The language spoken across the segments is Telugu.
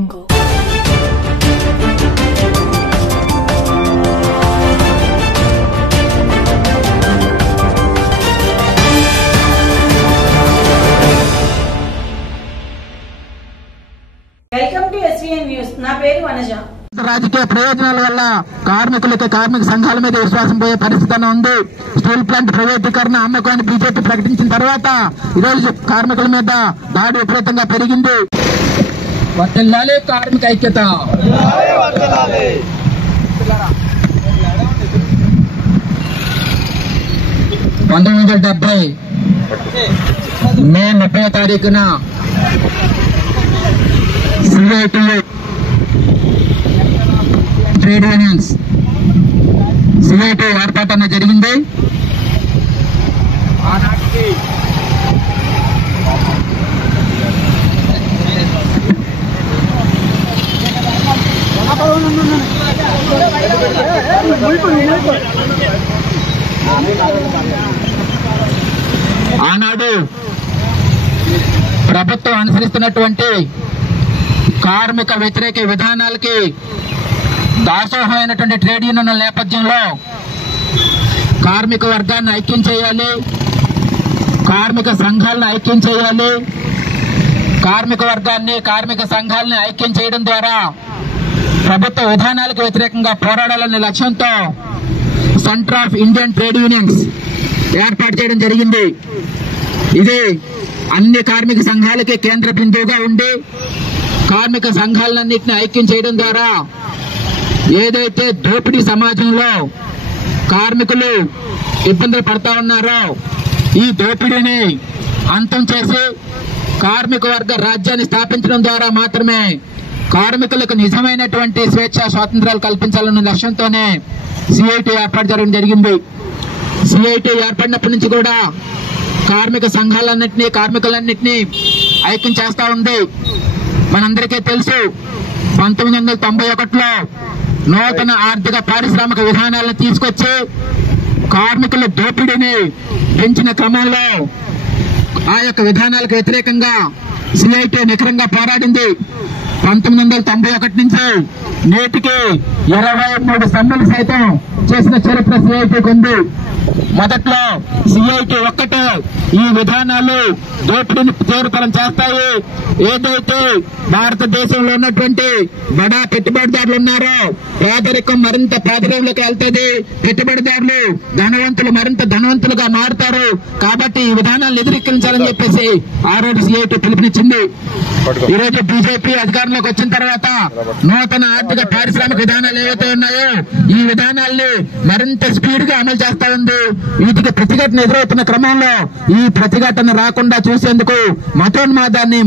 Welcome to SVN news. నా పేరు వనజ. రాజకీయ ప్రయోజనాల వల్ల కార్మికులకి కార్మిక సంఘాల మీద విశ్వాసం పోయే పరిస్థితి ఉంది. స్టీల్ ప్లాంట్ ప్రైవేటీకరణ అమ్మకాన్ని బీజేపీ ప్రకటించిన తర్వాత ఈరోజు కార్మికుల మీద దాడి విపరీతంగా పెరిగింది. వర్ధిల్లాలి కార్మిక ఐక్యత. 1970 మే 30వ తారీఖున CITU ట్రేడ్ యూనియన్స్ CITU ఏర్పాటు అనేది జరిగింది. ఆనాటికి ఆనాడు ప్రభుత్వం అనుసరిస్తున్నటువంటి కార్మిక వ్యతిరేక విధానాలకి దాసోహమైనటువంటి ట్రేడ్ యూనియన్ల నేపథ్యంలో కార్మిక వర్గాన్ని ఐక్యం చేయాలి, కార్మిక సంఘాలను ఐక్యం చేయాలి, కార్మిక వర్గాన్ని కార్మిక సంఘాలని ఐక్యం చేయడం ద్వారా ప్రభుత్వ విధానాలకు వ్యతిరేకంగా పోరాడాలనే లక్ష్యంతో centre of Indian trade unions ఏర్పాటు చేయడం జరిగింది. ఇది అన్ని కార్మిక సంఘాలకి కేంద్ర బిందువుగా ఉండి కార్మిక సంఘాలన్నింటినీ ఐక్యం చేయడం ద్వారా ఏదైతే దోపిడీ సమాజంలో కార్మికులు ఇబ్బందులు పడతా ఉన్నారో ఈ దోపిడీని అంతం చేసి కార్మిక వర్గ రాజ్యాన్ని స్థాపించడం ద్వారా మాత్రమే కార్మికులకు నిజమైనటువంటి స్వేచ్ఛ స్వాతంత్రాలు కల్పించాలన్న లక్ష్యంతోనే CITU ఏర్పాటు చేయడం జరిగింది. CITU ఏర్పడినప్పటి నుంచి కూడా కార్మిక సంఘాలన్నింటినీ కార్మికులన్నింటినీ ఐక్యం చేస్తా ఉంది. మనందరికీ తెలుసు 1991లో నూతన ఆర్థిక పారిశ్రామిక విధానాలను తీసుకొచ్చి కార్మికుల దోపిడీని పెంచిన క్రమంలో ఆ యొక్క విధానాలకు వ్యతిరేకంగా CITU నిఖరంగా పోరాడింది. 1991 నుంచి నేటికి 23 సమ్మెలు సైతం చేసిన చరిత్ర CITUకు ఉంది. మొదట్లో CITU ఒక్కటే ఈ విధానాలు దోపిడీని తీవ్రతరం చేస్తాయి, ఏదైతే భారతదేశంలో ఉన్నటువంటి బడా పెట్టుబడిదారులు ఉన్నారో పేదరికం మరింత పేదరికంలోకి వెళ్తుంది, పెట్టుబడిదారులు ధనవంతులు మరింత ధనవంతులుగా మారుతారు, కాబట్టి ఈ విధానాలను ఎదురెక్కించాలని చెప్పేసి ఆ రోజు CITU పిలుపునిచ్చింది. ఈ రోజు బీజేపీ అధికారంలోకి వచ్చిన తర్వాత నూతన ఆర్థిక పారిశ్రామిక విధానాలు ఏవైతే ఉన్నాయో ఈ విధానాల్ని మరింత స్పీడ్ గా అమలు చేస్తా ఉంది. వీటికి ప్రతిఘటన ఎదురవుతున్న క్రమంలో ఈ ప్రతిఘటన రాకుండా చూసేందుకు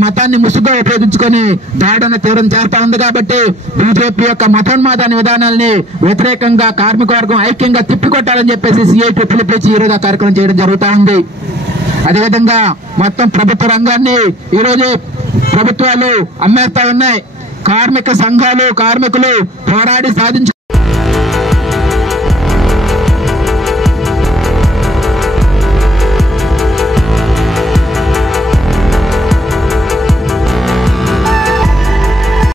మతాన్ని ముసుగుగా ఉపయోగించుకొని దాడును తీవ్రం చేస్తా ఉంది. కాబట్టి బీజేపీ యొక్క మతోన్మాదాన్ని విధానాల్ని వ్యతిరేకంగా కార్మిక వర్గం ఐక్యంగా తిప్పికొట్టాలని చెప్పేసి CITU పిలిపించి ఈ రోజు కార్యక్రమం చేయడం జరుగుతూ ఉంది. అదేవిధంగా మొత్తం ప్రభుత్వ రంగాన్ని ఈరోజు ప్రభుత్వాలు అమ్మేస్తా ఉన్నాయి. కార్మిక సంఘాలు కార్మికులు పోరాడి సాధించు